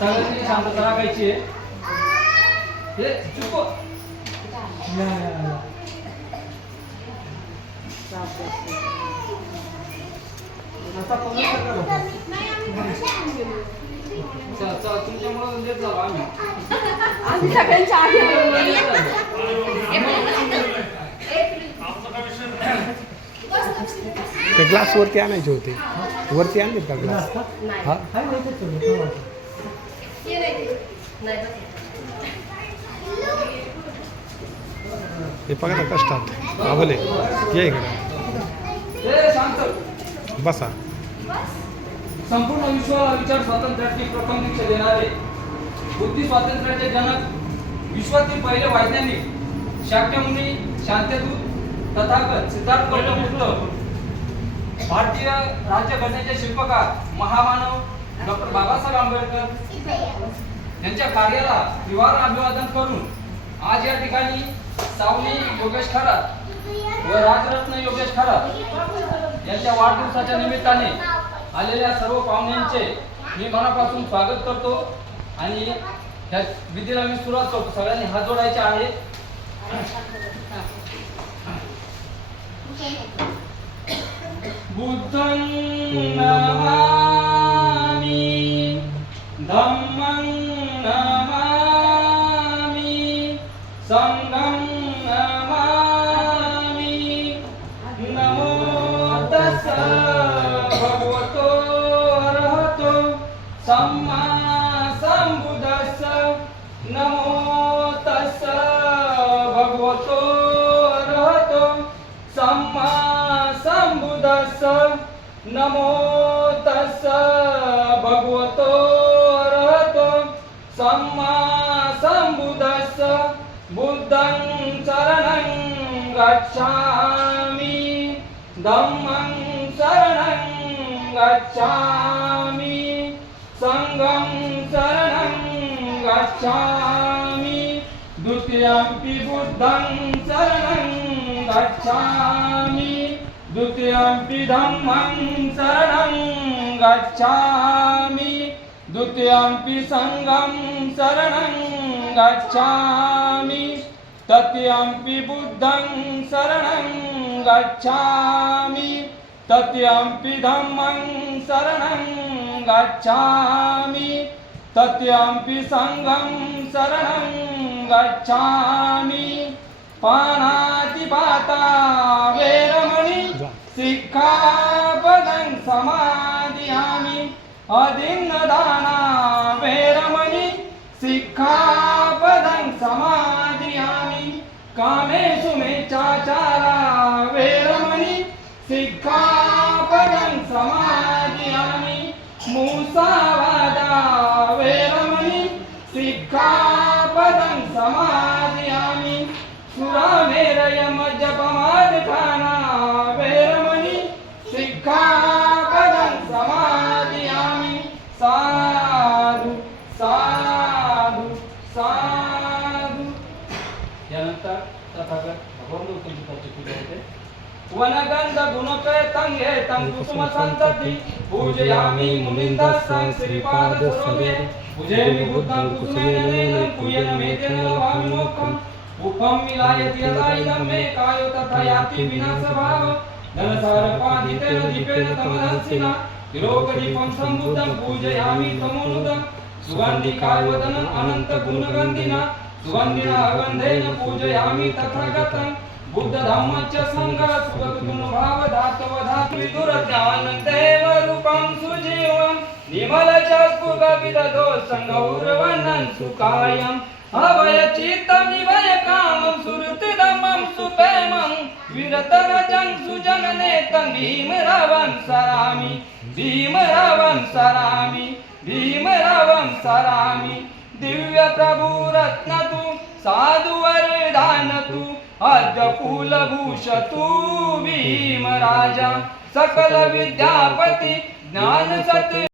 सगळ्यांनी शांतता राखायची आहे. हे चुप. तुमच्यामुळे देत झालो आम्ही सगळ्यांच्या ते ग्लास वरती आणायचे होते. वरती आणले का ग्लास? हा हे बघा ना कष्टात आवले ये इकडे बसा. संपूर्ण विश्वाला विचार स्वातंत्र्याची प्रथम दीक्षा देणारे बुद्धी स्वातंत्र्याचे जनक विश्वातील पहिले वैज्ञानिक शाक्यमुनी शांतदूत तथागत सिद्धार्थ गौतम भारतीय राज्यघटनेचे शिल्पकार महामानव डॉक्टर बाबासाहेब आंबेडकर यांच्या कार्याला त्रिवार अभिवादन करून आज या ठिकाणी सावली योगेश खरात व राजरत्न योगेश खरात यांच्या वाढदिवसाच्या निमित्ताने आलेल्या सर्व पाहुण्यांचे मी मनापासून स्वागत करतो आणि त्या विधीला मी सुरुवात करतो. सगळ्यांनी हात जोडायचे आहे. बुद्धं नमामि धम्मं नमामि संघं नमामि नमो तस्स भगवतो अरहतो सम्मा संबुद्धस्स नमो तस्स भगवतो अरहतो सम्मा संबुद्धस्स नमो तस्स भगवतो अरहतो सम्मा संबुद्धस्स बुद्धं शरणं गच्छामि धम्मं शरणं गच्छामि संघं शरणं गच्छामि द्वितीयंपि बुद्धं शरणं गच्छामि द्वितीयंपि धम्मं शरणं गच्छामि द्वितीयंपि संघं शरणं गच्छामि तृतीयंपि बुद्धं शरणं गच्छामि तृतीयंपि धम्मं शरणं गच्छामि तृतीयंपि संघं शरणं गच्छामि पाणातिपाता वेरमणि सिक्खापदं समादियामि अदिन्नदाना वेरमणि सिक्खापदं समादियामि कामेषु मेच्छाचारा वेरमणि सिक्खापदं समादियामि मुसावादा वेरमणि सिक्खापदं समादियामि सुरामेरयम जपमादठाना वेरमणि सिक्खापदं समादियामि साधु साधु साधु. यानंतर तथागत भगवान गौतमची पूजा होते. वनगंध गुणपेतं हेतं कुसुम संतति पूजयामि मुनिन्दस्सं श्रीपाद सरोजे पूजयामि बुद्धं कुसुमेन नयनं पूयन मेतेन लभामि मोक्षम् उपम मिलायति यदा इदं मे कायो तथा याति विनाशभाव धनसारपादितेन दीपेन तमदंसिना तिलोकदीपं सम्बुद्धं पूजयामि तमोनुदं सुगन्धिकायवदनं अनन्तगुणगन्धिना सुगन्धिना गन्धेन पूजयामि तथागतं बुद्ध धम्मच्च संघ सुगतगुणभाव धातवधातु विदुरज्ञानदेव रूपं सुजीवं निर्मलचक्षुगविदधो संगौरवनं सुखायं अभयचित्तं निवय कामं सुहृदमं सुप्रेमं विरतरजं सुजननेतं भीमरावं सरामि भीमरावं सरामि भीमरावं सरामि दिव्य प्रभु रत्नतु साधु वरदानतु अद्य कुलभूषतु भीमराजा सकल विद्यापति ज्ञान सत